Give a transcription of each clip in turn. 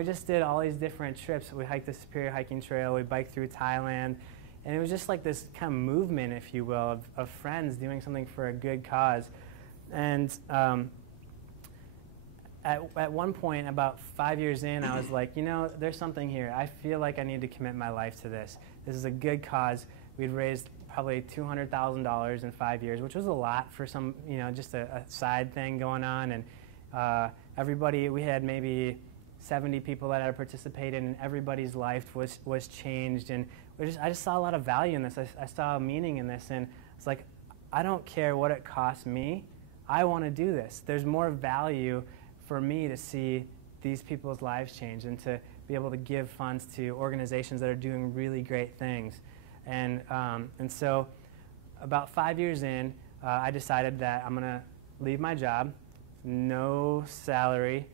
we just did all these different trips. We hiked the Superior Hiking Trail, we biked through Thailand, and it was just like this kind of movement, if you will, of friends doing something for a good cause. And at one point, about 5 years in, I was like, you know, there's something here. I feel like I need to commit my life to this. This is a good cause. We'd raised probably $200,000 in 5 years, which was a lot for some, you know, just a side thing going on. And everybody, we had maybe 70 people that had participated, and everybody's life was changed. And I just saw a lot of value in this. I saw a meaning in this, and it's like, I don't care what it costs me. I want to do this. There's more value for me to see these people's lives change and to be able to give funds to organizations that are doing really great things. And so about 5 years in, I decided that I'm going to leave my job, no salary,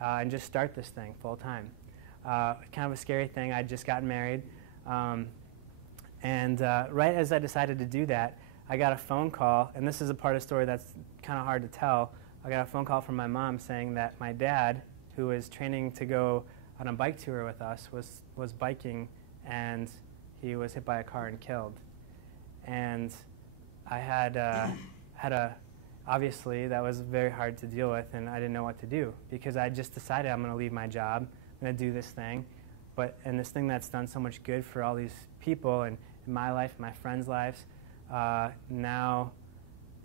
and just start this thing full time. Kind of a scary thing. I'd just gotten married. And right as I decided to do that, I got a phone call, and this is a part of the story that's kind of hard to tell. I got a phone call from my mom saying that my dad, who was training to go on a bike tour with us, was biking, and he was hit by a car and killed. And I had obviously that was very hard to deal with, and I didn't know what to do, because I just decided I'm going to leave my job, I'm going to do this thing, and this thing that's done so much good for all these people, and in my life, my friends' lives, now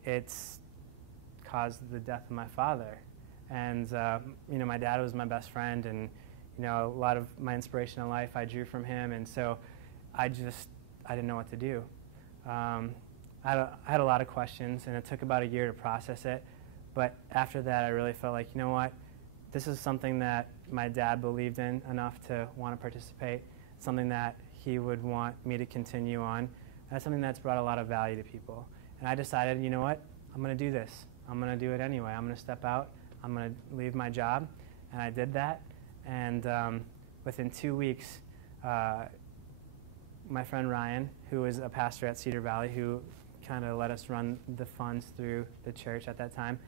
it's caused the death of my father. And you know, my dad was my best friend, and you know, a lot of my inspiration in life I drew from him, and so I didn't know what to do. I had a lot of questions, and it took about a year to process it. But after that, I really felt like, you know what, this is something that my dad believed in enough to want to participate, something that he would want me to continue on. That's something that's brought a lot of value to people. And I decided, you know what, I'm going to do this. I'm going to do it anyway. I'm going to step out. I'm going to leave my job. And I did that. And within 2 weeks, my friend Ryan, who was a pastor at Cedar Valley, who kind of let us run the funds through the church at that time,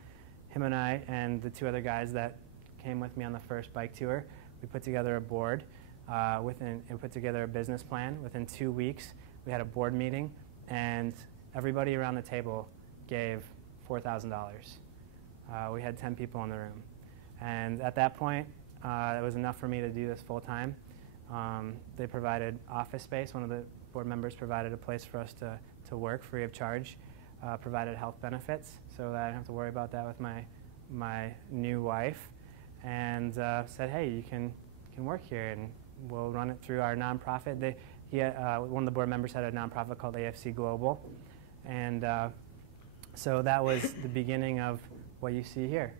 him and I and the two other guys that came with me on the first bike tour, we put together a board and put together a business plan. Within 2 weeks, we had a board meeting, and everybody around the table gave $4,000. We had 10 people in the room. And at that point, it was enough for me to do this full time. They provided office space. One of the board members provided a place for us to work free of charge, provided health benefits so that I didn't have to worry about that with my new wife, and said, hey, you can work here, and we'll run it through our nonprofit. One of the board members had a nonprofit called AFC Global, and so that was the beginning of what you see here.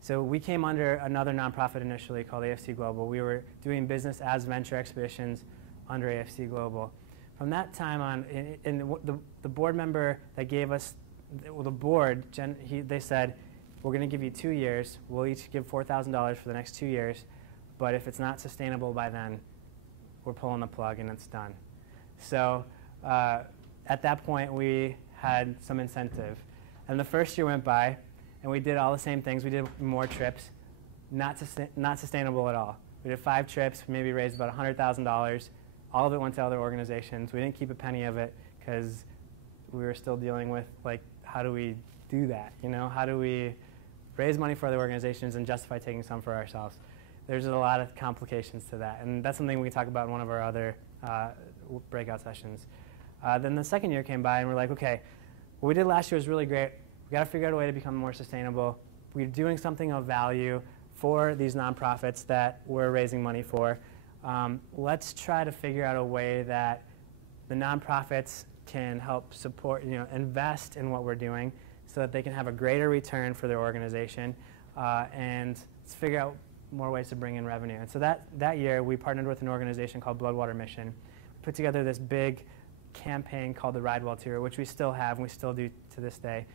So we came under another nonprofit initially called AFC Global. We were doing business as Venture Expeditions under AFC Global. From that time on, the board member that gave us, the board, they said, we're going to give you 2 years. We'll each give $4,000 for the next 2 years, but if it's not sustainable by then, we're pulling the plug and it's done. So at that point, we had some incentive. And the first year went by, and we did all the same things. We did more trips, not sustainable at all. We did 5 trips, maybe raised about $100,000. All of it went to other organizations. We didn't keep a penny of it because we were still dealing with, like, how do we do that? You know, how do we raise money for other organizations and justify taking some for ourselves? There's a lot of complications to that, and that's something we talk about in one of our other breakout sessions. Then the second year came by, and we're like, okay, what we did last year was really great. We got to figure out a way to become more sustainable. We're doing something of value for these nonprofits that we're raising money for. Let's try to figure out a way that the nonprofits can help support, invest in what we're doing so that they can have a greater return for their organization, and let's figure out more ways to bring in revenue. And so that year, we partnered with an organization called Bloodwater Mission. We put together this big campaign called the Ride Well Tour, which we still have, and we still do to this day.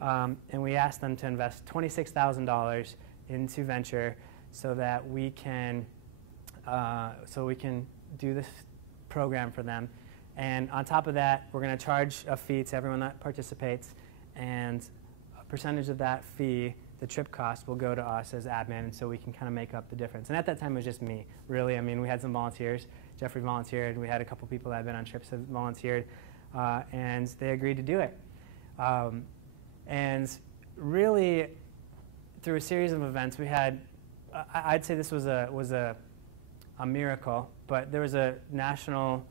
And we asked them to invest $26,000 into venture so that we can do this program for them. And on top of that, we're going to charge a fee to everyone that participates, and a percentage of that fee the trip cost will go to us as admin, and so we can kind of make up the difference. And at that time, it was just me, really. I mean, we had some volunteers. Jeffrey volunteered. We had a couple people that had been on trips that volunteered, and they agreed to do it. And really, through a series of events, we had, I'd say this was a miracle, but there was a nationally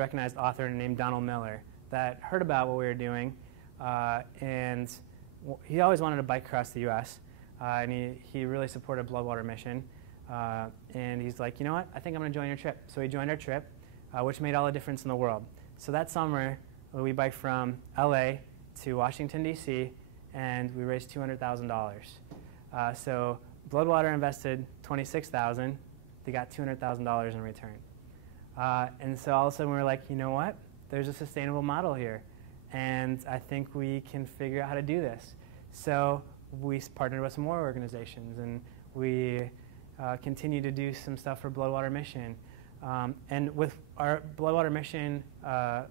recognized author named Donald Miller that heard about what we were doing, and he always wanted to bike across the U.S., and he really supported Bloodwater Mission, and he's like, you know what, I think I'm going to join your trip. So he joined our trip, which made all the difference in the world. So that summer, we biked from L.A. to Washington, D.C., and we raised $200,000. So Bloodwater invested $26,000. They got $200,000 in return. And so all of a sudden we were like, you know what? There's a sustainable model here, and I think we can figure out how to do this. So we partnered with some more organizations, and we continue to do some stuff for Bloodwater Mission. And with our Bloodwater Mission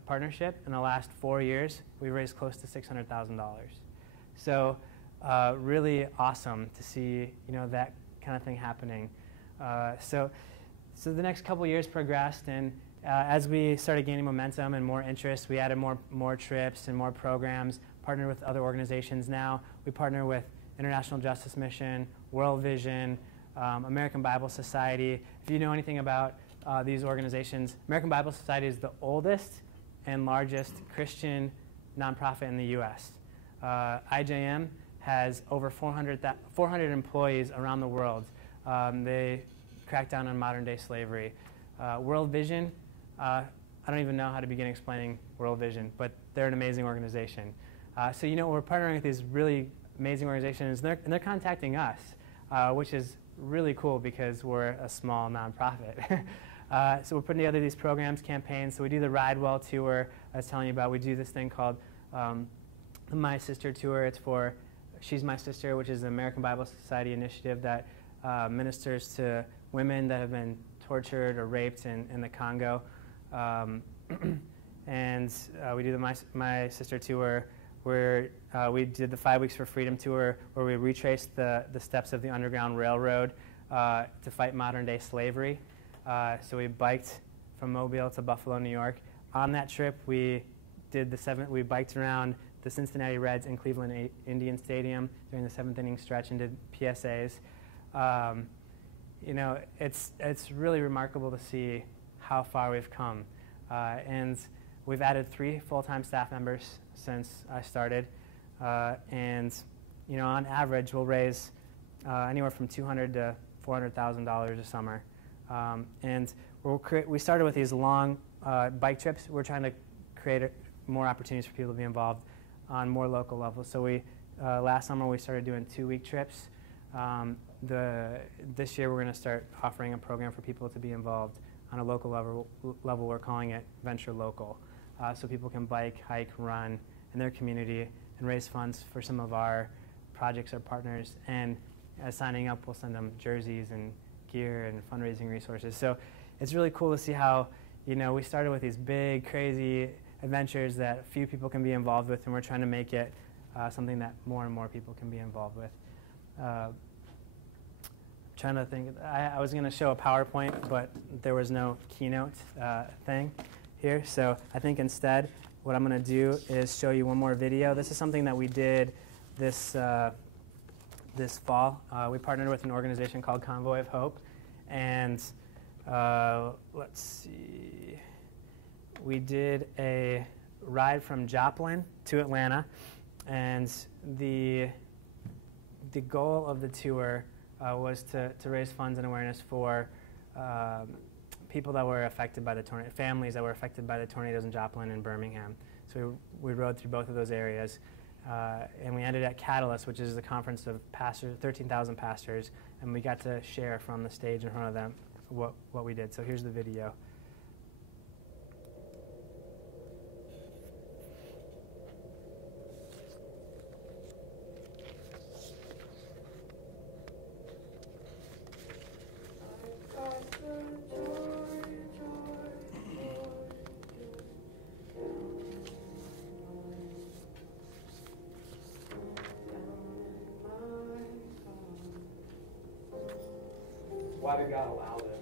partnership, in the last 4 years, we raised close to $600,000. So really awesome to see, you know, that kind of thing happening. So the next couple years progressed, and as we started gaining momentum and more interest, we added more trips and more programs, partnered with other organizations. Now we partner with International Justice Mission, World Vision, American Bible Society. If you know anything about these organizations, American Bible Society is the oldest and largest Christian nonprofit in the U.S. IJM has over 400 employees around the world. They crack down on modern-day slavery. World Vision, I don't even know how to begin explaining World Vision, but they're an amazing organization. So you know, we're partnering with these really amazing organizations, and they're contacting us, which is really cool because we're a small nonprofit. So we're putting together these programs, campaigns. So we do the Ride Well tour I was telling you about. We do this thing called the My Sister Tour. It's for She's My Sister, which is an American Bible Society initiative that ministers to women that have been tortured or raped in the Congo. And we do the My Sister Tour, where we did the 5 Weeks for Freedom tour, where we retraced the steps of the Underground Railroad to fight modern-day slavery. So we biked from Mobile to Buffalo, New York. On that trip, we biked around the Cincinnati Reds and Cleveland Indian Stadium during the 7th inning stretch and did PSAs. You know, it's really remarkable to see how far we've come. And we've added 3 full-time staff members since I started. And, you know, on average, we'll raise anywhere from $200,000 to $400,000 a summer. And we started with these long bike trips. We're trying to create more opportunities for people to be involved on more local levels. So last summer we started doing 2-week trips. This year we're going to start offering a program for people to be involved on a local level. We're calling it Venture Local. So people can bike, hike, run in their community and raise funds for some of our projects or partners. And as signing up, we'll send them jerseys and gear and fundraising resources. So it's really cool to see how, you know, we started with these big, crazy adventures that few people can be involved with, and we're trying to make it something that more and more people can be involved with. Trying to think, I was going to show a PowerPoint, but there was no keynote thing here. So I think instead what I'm going to do is show you one more video. This is something that we did this fall. We partnered with an organization called Convoy of Hope, and let's see, we did a ride from Joplin to Atlanta, and the goal of the tour was to raise funds and awareness for people that were affected by the tornado, families that were affected by the tornadoes in Joplin and Birmingham. So we rode through both of those areas, and we ended at Catalyst, which is the conference of pastors, 13,000 pastors, and we got to share from the stage in front of them what we did. So here's the video. Why did God allow this?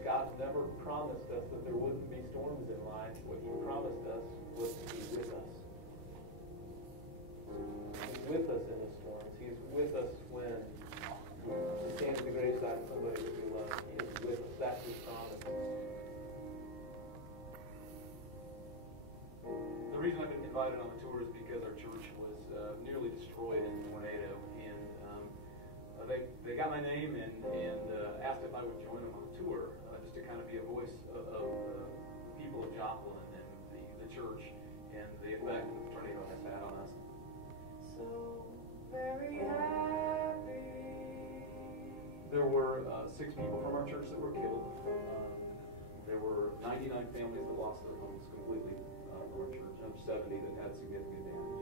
God never promised us that there wouldn't be storms in life. What He promised us was to be with us. He's with us in the storms. He's with us when we stand at the graveside of somebody that we love. He is with us. That's His promise. The reason I've been invited on the tour is because our church was nearly destroyed in a tornado, and they got my name and asked if I would join them on the tour, just to kind of be a voice of the people of Joplin and the church and the effect that the tornado has had on us. So very happy. There were 6 people from our church that were killed. There were 99 families that lost their homes completely from our church, and 70 that had significant damage.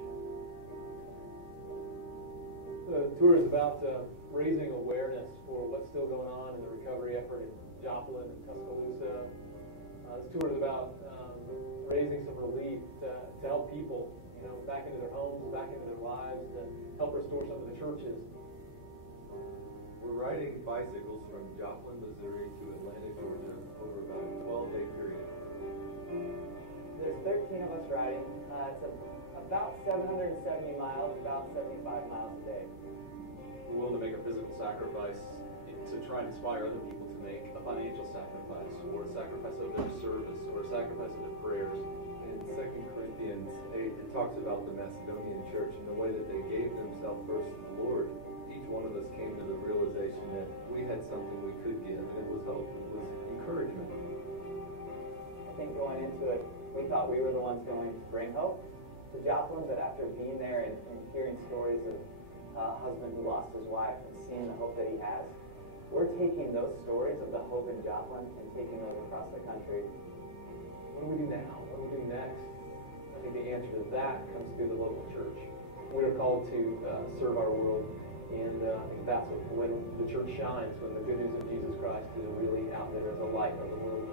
The tour is about raising awareness for what's still going on in the recovery effort in Joplin and Tuscaloosa. This tour is about raising some relief to help people, back into their homes, back into their lives, to help restore some of the churches. We're riding bicycles from Joplin, Missouri to Atlanta, Georgia over about a 12-day period. There's 13 of us riding. It's about 770 miles, about 75 miles a day. We're willing to make a physical sacrifice to try and inspire other people to make a financial sacrifice, or a sacrifice of their service, or a sacrifice of their prayers. In 2 Corinthians 8, it talks about the Macedonian church and the way that they gave themselves first to the Lord. Each one of us came to the realization that we had something we could give, and it was hope, it was encouragement. I think going into it, we thought we were the ones going to bring hope to Joplin, but after being there and hearing stories of a husband who lost his wife and seeing the hope that he has, we're taking those stories of the hope in Joplin and taking those across the country. What do we do now? What do we do next? I think the answer to that comes through the local church. We are called to serve our world, and I think that's when the church shines, when the good news of Jesus Christ is really out there as a light of the world.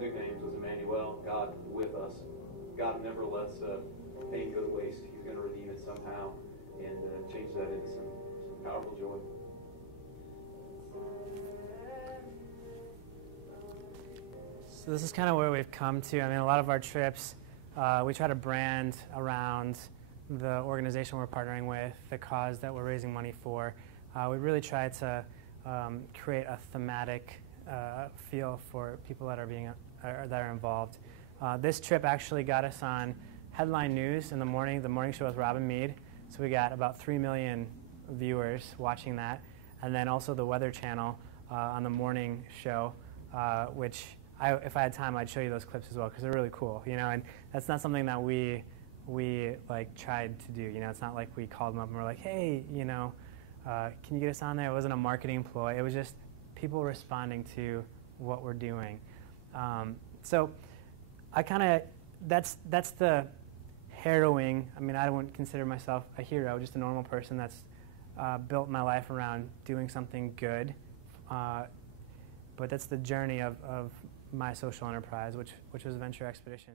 Nicknames was Emmanuel, God with us. God never lets pain go to waste. He's going to redeem it somehow and change that into some powerful joy. So this is kind of where we've come to. I mean, a lot of our trips, we try to brand around the organization we're partnering with, the cause that we're raising money for. We really try to create a thematic feel for people that are involved. This trip actually got us on headline news in the morning show with Robin Meade. So we got about 3 million viewers watching that. And then also the Weather Channel on the morning show, which if I had time, I'd show you those clips as well, because they're really cool, and that's not something that we like tried to do. It's not like we called them up and we're like, hey, can you get us on there? It wasn't a marketing ploy. It was just people responding to what we're doing. So I that's the harrowing. I mean, I wouldn't consider myself a hero, just a normal person that's built my life around doing something good. But that's the journey of my social enterprise, which was Venture Expedition.